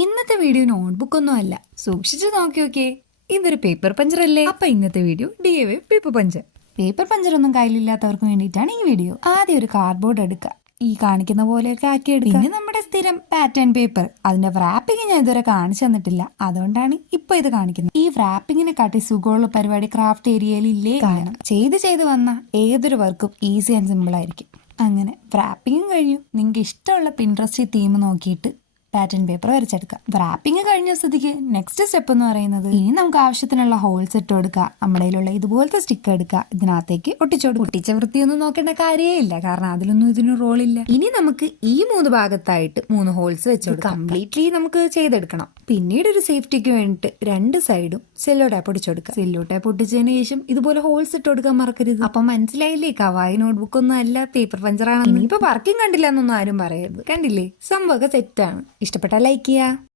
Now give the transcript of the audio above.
ഇന്നത്തെ video notebook ഒന്നും അല്ല, സൂക്ഷിച്ചു നോക്കിയോക്കേ. ഇതൊരു പേപ്പർ പഞ്ചർ അല്ലേ? അപ്പൊ ഇന്നത്തെ video DIY paper puncture. Paper puncture ഒന്നും കയ്യിലില്ലാത്തവർക്ക് വേണ്ടിയിട്ടാണ് ഈ വീഡിയോ. ആദ്യം ഒരു കാർഡ്ബോർഡ് എടുക്കുക, ഈ കാണിക്കുന്ന പോലെയൊക്കെ ആക്കി എടുക്കുക. പിന്നെ നമ്മുടെ സ്ഥിരം പാറ്റേൺ പേപ്പർ, അതിന്റെ റാപ്പിംഗ് ഞാൻ ഇതുവരെ കാണിച്ചു തന്നിട്ടില്ല, അതുകൊണ്ടാണ് ഇപ്പൊ ഇത് കാണിക്കുന്നത്. ഈ റാപ്പിങ്ങിനെ കാട്ടി സുഖമുള്ള പരിപാടി ക്രാഫ്റ്റ് ഏരിയയിൽ ഇല്ലേ. കാരണം ചെയ്ത് വന്ന ഏതൊരു വർക്കും ഈസി ആൻഡ് സിമ്പിൾ ആയിരിക്കും. അങ്ങനെ റാപ്പിംഗും കഴിഞ്ഞു. നിങ്ങൾക്ക് ഇഷ്ടമുള്ള പിൻട്രസ്റ്റ് തീം നോക്കിയിട്ട് പാറ്റേൺ പേപ്പർ വരച്ചെടുക്കുക. റാപ്പിംഗ് കഴിഞ്ഞ സ്ഥിതിക്ക് നെക്സ്റ്റ് സ്റ്റെപ്പ് എന്ന് പറയുന്നത്, ഇനി നമുക്ക് ആവശ്യത്തിനുള്ള ഹോൾസ് ഇട്ട് കൊടുക്കുക. നമ്മുടെ കയ്യിലുള്ള ഇതുപോലത്തെ സ്റ്റിക്കർ എടുക്കുക, ഇതിനകത്തേക്ക് ഒട്ടിച്ചോടുക്കുക. ഒട്ടിച്ച വൃത്തിയൊന്നും നോക്കേണ്ട കാര്യമേ ഇല്ല, കാരണം അതിലൊന്നും ഇതിന് റോളില്ല. ഇനി നമുക്ക് ഈ 3 ഭാഗത്തായിട്ട് 3 ഹോൾസ് വെച്ചോടുക്കുക. കംപ്ലീറ്റ്ലി നമുക്ക് ചെയ്തെടുക്കണം. പിന്നീട് ഒരു സേഫ്റ്റിക്ക് വേണ്ടിയിട്ട് 2 സൈഡും സെല്ലോ ടാപ്പ് ഒട്ടിച്ചെടുക്കുക. സെല്ലോ ടാപ്പ് ഒട്ടിച്ചതിന് ശേഷം ഇതുപോലെ ഹോൾസ് ഇട്ട് കൊടുക്കാൻ മറക്കരുത്. അപ്പൊ മനസ്സിലായില്ലേ, കവായി നോട്ട്ബുക്ക് ഒന്നും അല്ല, പേപ്പർ പഞ്ചറാണെന്ന്. ഇനിയിപ്പോ വർക്കിംഗ് കണ്ടില്ല എന്നൊന്നും ആരും പറയരുത്. കണ്ടില്ലേ, സംഭവമൊക്കെ സെറ്റാണ്. ഇഷ്ടപ്പെട്ടാൽ ലൈക്ക് ചെയ്യുക.